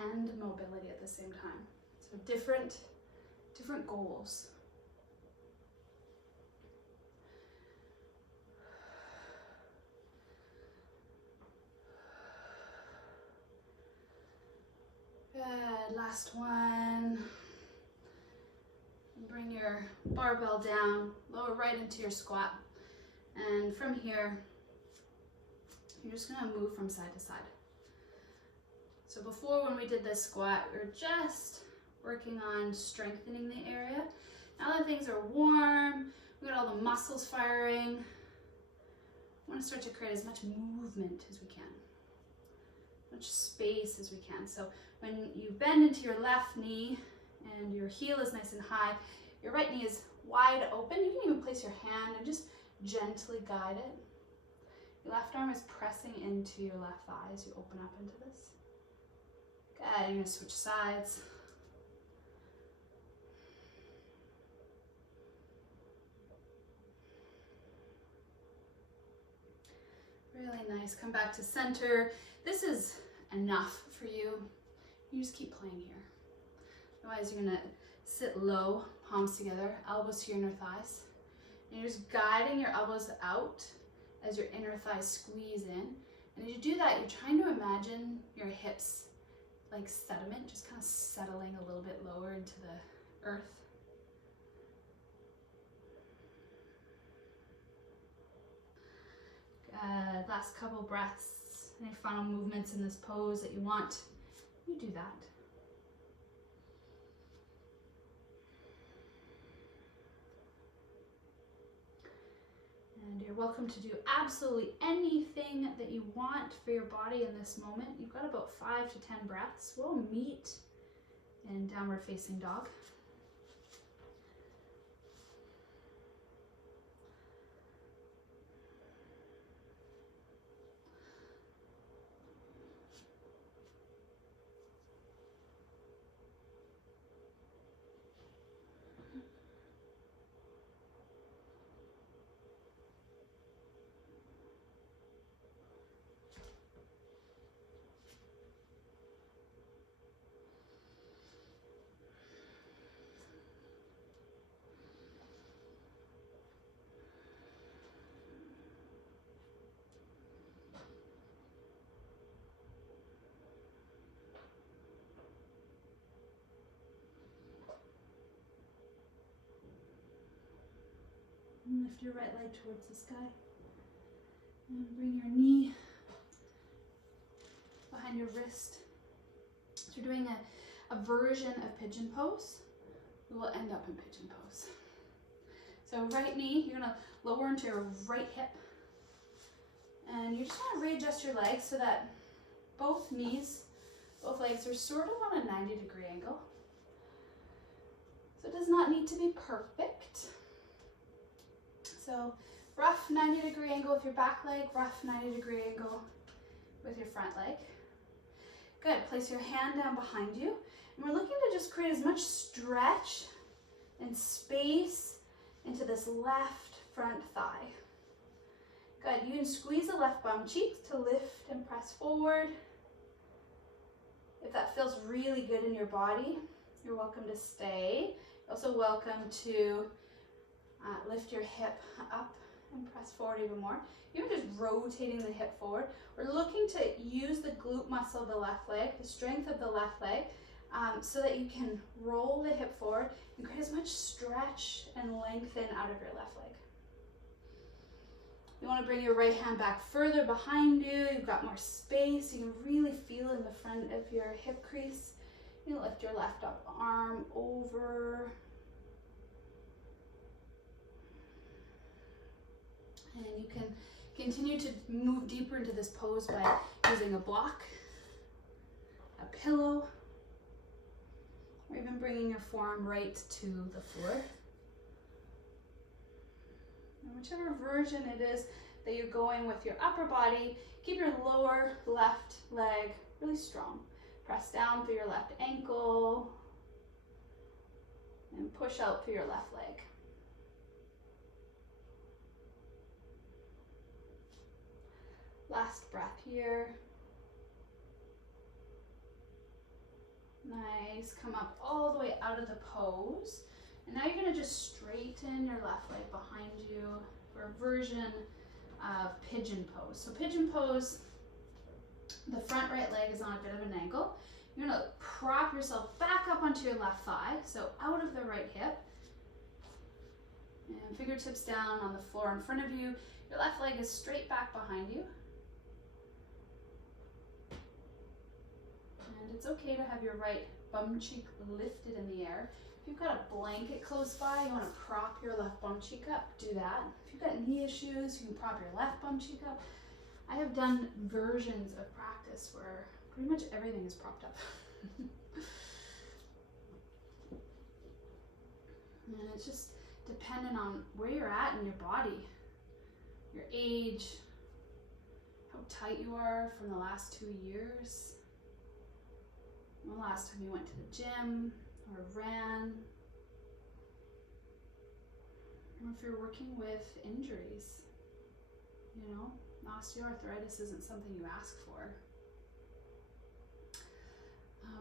and mobility at the same time. So different different goals. Good, last one. Bring your barbell down, lower right into your squat. And from here, you're just gonna move from side to side. So before, when we did this squat, we were just working on strengthening the area. Now that things are warm, we got all the muscles firing, we want to start to create as much movement as we can, as much space as we can. So when you bend into your left knee and your heel is nice and high, your right knee is wide open. You can even place your hand and just gently guide it. Your left arm is pressing into your left thigh as you open up into this. Good, you're gonna switch sides. Really nice, come back to center. This is enough for you. You just keep playing here. Otherwise you're gonna sit low, palms together, elbows to your inner thighs. And you're just guiding your elbows out as your inner thighs squeeze in. And as you do that, you're trying to imagine your hips like sediment, just kind of settling a little bit lower into the earth. Good, last couple breaths. Any final movements in this pose that you want, you do that. And you're welcome to do absolutely anything that you want for your body in this moment. You've got about 5 to 10 breaths. We'll meet in downward facing dog. And lift your right leg towards the sky. And bring your knee behind your wrist. So you're doing a version of Pigeon Pose. We will end up in Pigeon Pose. So right knee, you're gonna lower into your right hip. And you're just gonna readjust your legs so that both knees, both legs are sort of on a 90-degree angle. So it does not need to be perfect. So rough 90-degree angle with your back leg, rough 90-degree angle with your front leg. Good, place your hand down behind you. And we're looking to just create as much stretch and space into this left front thigh. Good, you can squeeze the left bum cheek to lift and press forward. If that feels really good in your body, you're welcome to stay. You're also welcome to lift your hip up and press forward even more. You're just rotating the hip forward. We're looking to use the glute muscle of the left leg, the strength of the left leg, so that you can roll the hip forward and create as much stretch and lengthen out of your left leg. You want to bring your right hand back further behind you. You've got more space. You can really feel in the front of your hip crease. You lift your left up arm over. And you can continue to move deeper into this pose by using a block, a pillow, or even bringing your forearm right to the floor. And whichever version it is that you're going with your upper body, keep your lower left leg really strong. Press down through your left ankle and push out through your left leg. Last breath here. Nice. Come up all the way out of the pose. And now you're going to just straighten your left leg behind you for a version of Pigeon Pose. So Pigeon Pose, the front right leg is on a bit of an angle. You're going to prop yourself back up onto your left thigh, so out of the right hip. And fingertips down on the floor in front of you. Your left leg is straight back behind you. And it's okay to have your right bum cheek lifted in the air. If you've got a blanket close by, you want to prop your left bum cheek up, do that. If you've got knee issues, you can prop your left bum cheek up. I have done versions of practice where pretty much everything is propped up. And it's just dependent on where you're at in your body, your age, how tight you are from the last 2 years, the last time you went to the gym or ran, or if you're working with injuries. You know, osteoarthritis isn't something you ask for,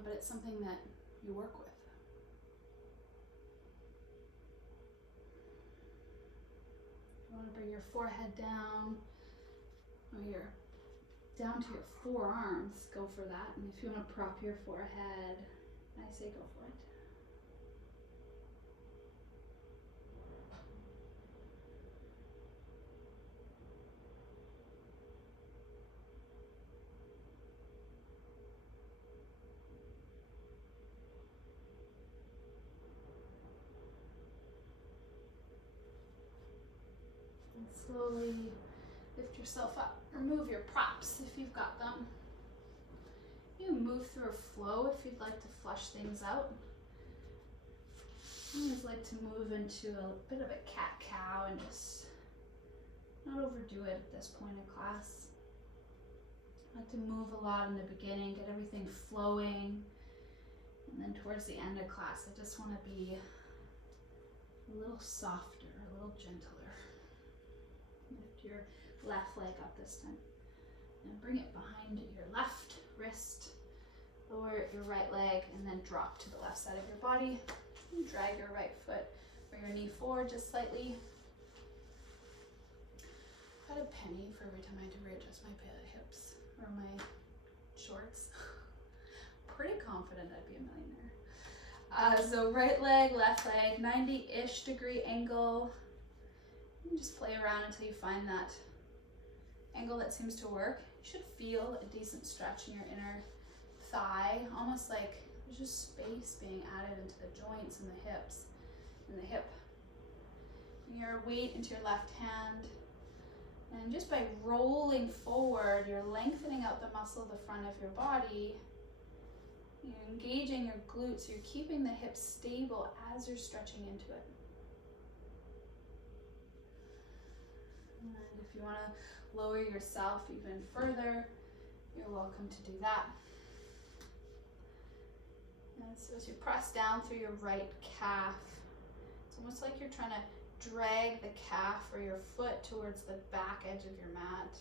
but it's something that you work with. You want to bring your forehead down, or your down to your forearms, go for that. And if you want to prop your forehead, I say go for it. And slowly lift yourself up. Remove your props if you've got them. You can move through a flow if you'd like to flush things out. I always like to move into a bit of a cat-cow and just not overdo it at this point in class. I like to move a lot in the beginning, get everything flowing, and then towards the end of class, I just want to be a little softer, a little gentler. Lift your left leg up this time and bring it behind your left wrist. Lower your right leg and then drop to the left side of your body. And drag your right foot or your knee forward just slightly. I had a penny for every time I had to readjust my hips or my shorts. Pretty confident I'd be a millionaire. So right leg, left leg, 90-ish degree angle. You just play around until you find that angle that seems to work. You should feel a decent stretch in your inner thigh, almost like there's just space being added into the joints and the hips and the hip. Bring your weight into your left hand, and just by rolling forward, you're lengthening out the muscle of the front of your body. You're engaging your glutes, you're keeping the hips stable as you're stretching into it. And if you want to lower yourself even further, you're welcome to do that. And so as you press down through your right calf, it's almost like you're trying to drag the calf or your foot towards the back edge of your mat.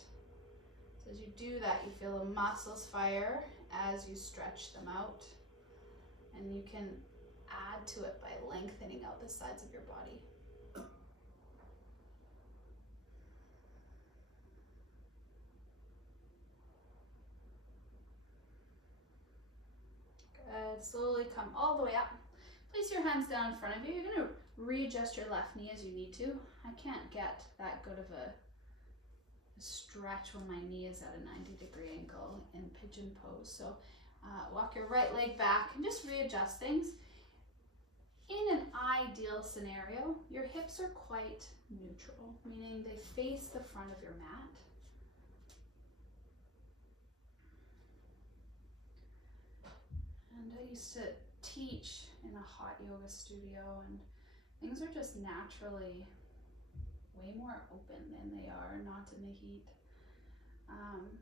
So as you do that, you feel the muscles fire as you stretch them out. And you can add to it by lengthening out the sides of your body. Good. Slowly come all the way up. Place your hands down in front of you. You're going to readjust your left knee as you need to. I can't get that good of a stretch when my knee is at a 90-degree angle in Pigeon Pose. So walk your right leg back and just readjust things. In an ideal scenario, your hips are quite neutral, meaning they face the front of your mat. And I used to teach in a hot yoga studio, and things are just naturally way more open than they are not in the heat. And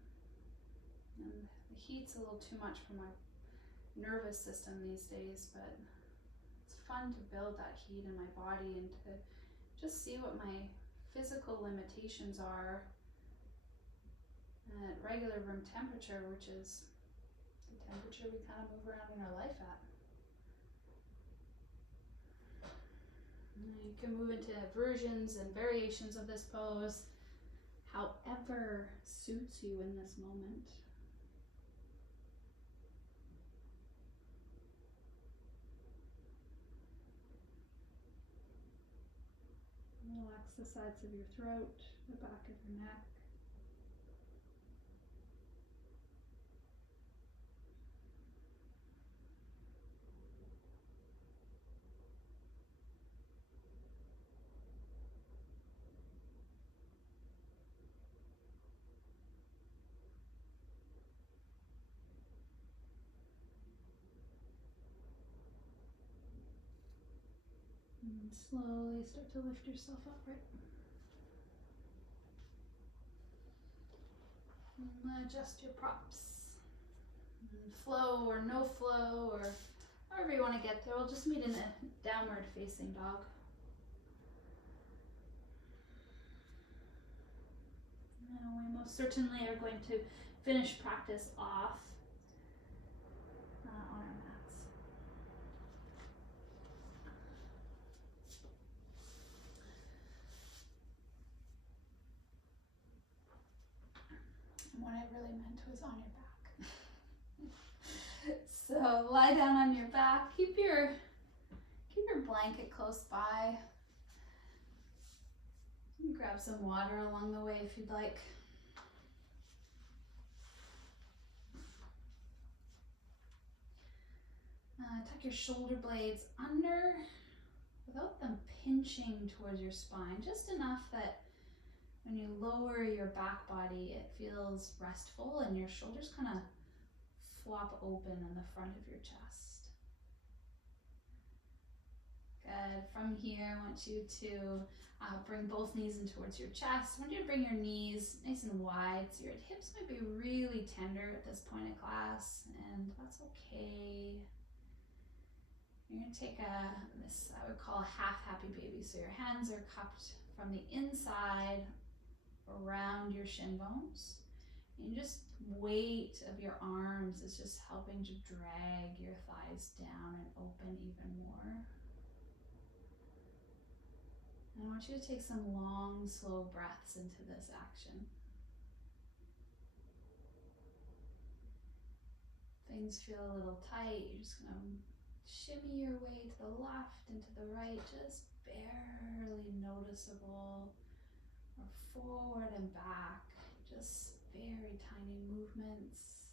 the heat's a little too much for my nervous system these days, but it's fun to build that heat in my body and to just see what my physical limitations are at regular room temperature, which is the temperature we kind of move around in our life at. You can move into versions and variations of this pose, however suits you in this moment. Relax the sides of your throat, the back of your neck. And slowly start to lift yourself upright. And adjust your props. And flow or no flow or however you want to get there. We'll just meet in a downward facing dog. Now we most certainly are going to finish practice off on our mats. And what I really meant was on your back. So lie down on your back. Keep your blanket close by. You can grab some water along the way if you'd like. Tuck your shoulder blades under without them pinching towards your spine, just enough that when you lower your back body, it feels restful and your shoulders kind of flop open in the front of your chest. Good. From here, I want you to bring both knees in towards your chest. I want you to bring your knees nice and wide, so your hips might be really tender at this point in class, and that's okay. You're going to take this I would call a half happy baby. So your hands are cupped from the inside around your shin bones. And just weight of your arms is just helping to drag your thighs down and open even more. And I want you to take some long, slow breaths into this action. Things feel a little tight. You're just going to shimmy your way to the left and to the right, just barely noticeable, or forward and back, just very tiny movements.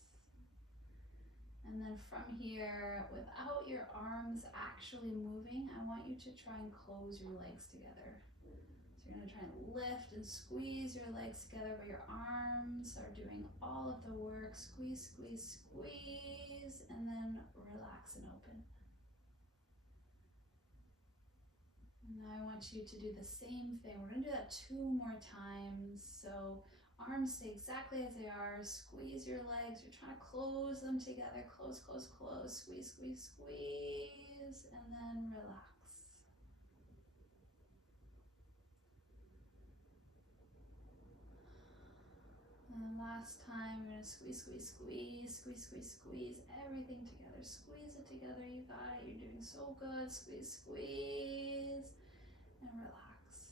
And then from here, without your arms actually moving, I want you to try and close your legs together. So you're going to try and lift and squeeze your legs together, but your arms are doing all of the work. Squeeze, squeeze, squeeze, and then relax and open. And now I want you to do the same thing. We're going to do that 2 more times. So arms stay exactly as they are. Squeeze your legs. You're trying to close them together. Close, close, close. Squeeze, squeeze, squeeze. And then relax. And last time, we're going to squeeze, squeeze, squeeze, squeeze, squeeze, squeeze. Everything together. Squeeze it together. You got it. You're doing so good. Squeeze, squeeze. And relax.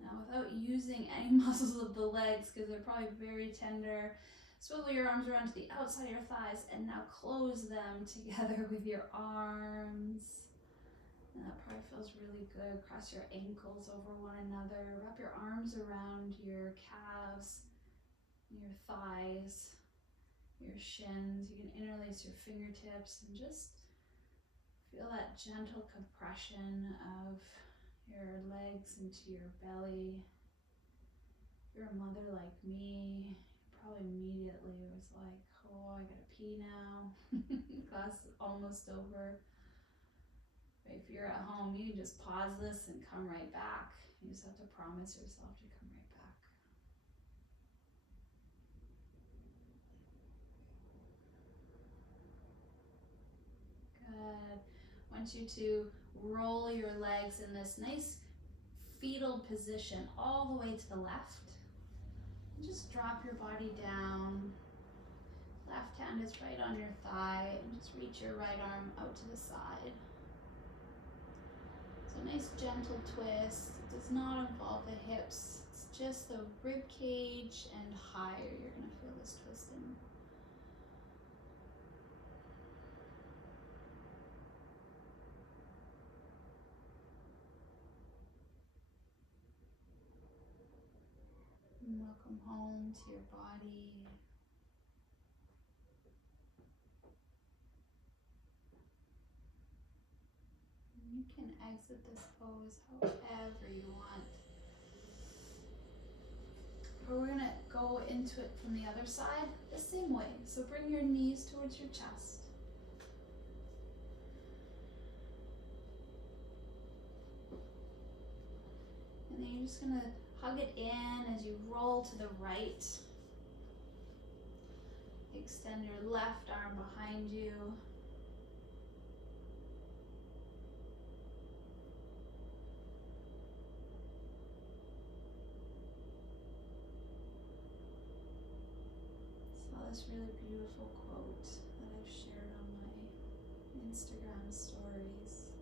Now, without using any muscles of the legs, because they're probably very tender, swivel your arms around to the outside of your thighs and now close them together with your arms. And that probably feels really good. Cross your ankles over one another. Wrap your arms around your calves, your thighs, your shins. You can interlace your fingertips and just feel that gentle compression of your legs into your belly. If you're a mother like me, probably immediately was like, oh, I gotta pee now. Class is almost over. But if you're at home, you can just pause this and come right back. You just have to promise yourself to come right back. Good. I want you to roll your legs in this nice fetal position all the way to the left. just drop your body down. Left hand is right on your thigh, and just reach your right arm out to the side. So a nice gentle twist. It does not involve the hips. It's just the rib cage and higher. You're going to feel this twisting. And welcome home to your body. You can exit this pose however you want. But we're gonna go into it from the other side the same way. So bring your knees towards your chest. And then you're just gonna hug it in as you roll to the right. Extend your left arm behind you. This really beautiful quote that I've shared on my Instagram stories.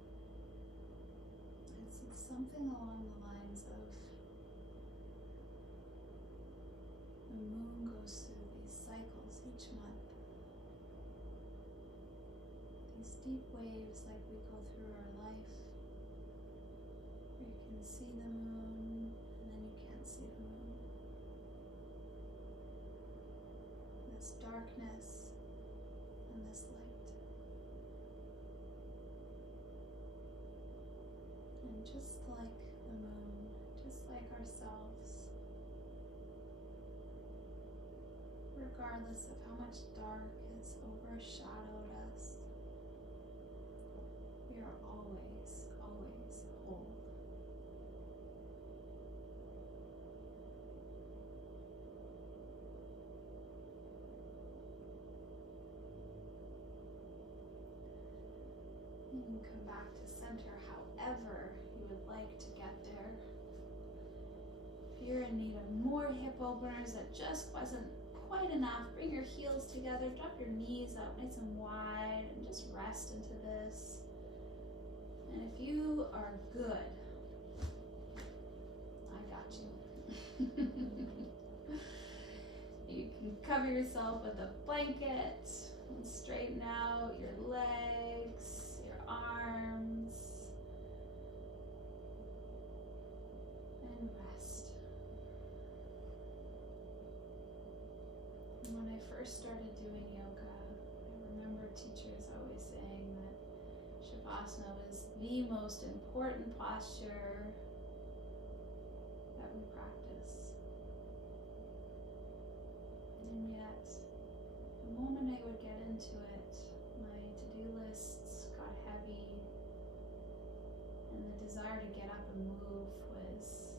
It's something along the lines of, the moon goes through these cycles each month. These deep waves like we go through our life, where you can see the moon and then you can't see the moon. This darkness and this light. And just like the moon, just like ourselves, regardless of how much dark has overshadowed us, we are always, always whole. You can come back to center however you would like to get there. If you're in need of more hip openers, that just wasn't quite enough, bring your heels together, drop your knees out nice and wide, and just rest into this. And if you are good, I got you. You can cover yourself with a blanket and straighten out your legs, your arms, and rest. And when I first started doing yoga, I remember teachers always saying that Shavasana was the most important posture that we practice. And yet, the moment I would get into it, my to-do lists got heavy, and the desire to get up and move was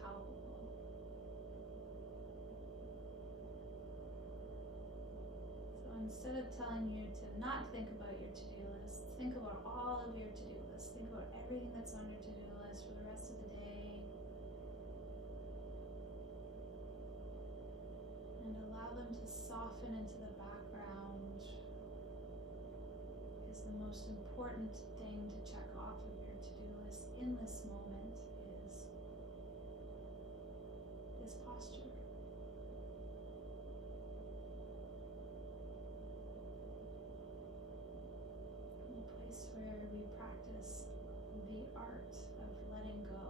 palpable. So instead of telling you to not think about your to-do list, think about all of your to-do lists. Think about everything that's on your to-do list for the rest of the day. And allow them to soften into the background, because the most important thing to check off of your to-do list in this moment is this posture. A place where we practice the art of letting go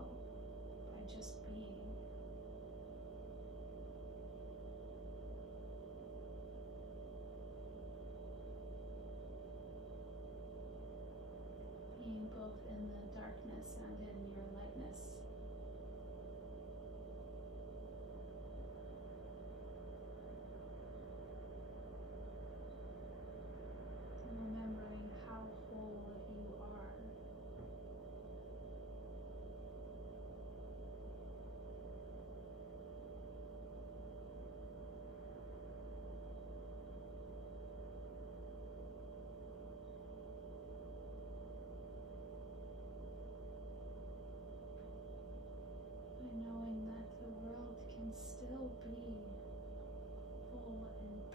by just being. Being both in the darkness and in your lightness. And remembering how whole you are.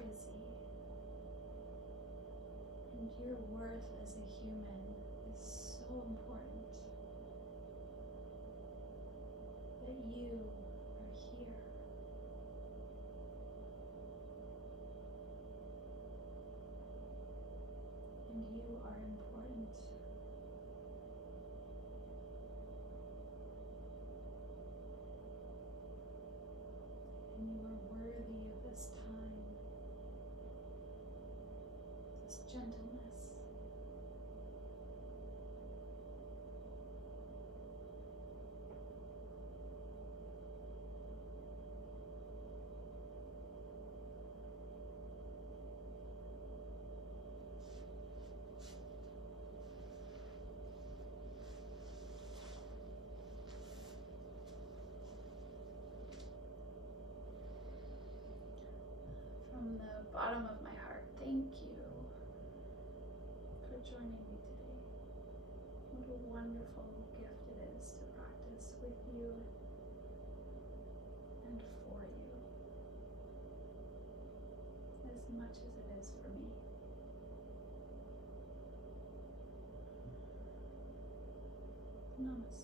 busy. And your worth as a human is so important. That you are here. And you are important. And you are worthy of this time, this gentleness. From the bottom of my heart, thank you for joining me today. What a wonderful gift it is to practice with you and for you, as much as it is for me. Namaste.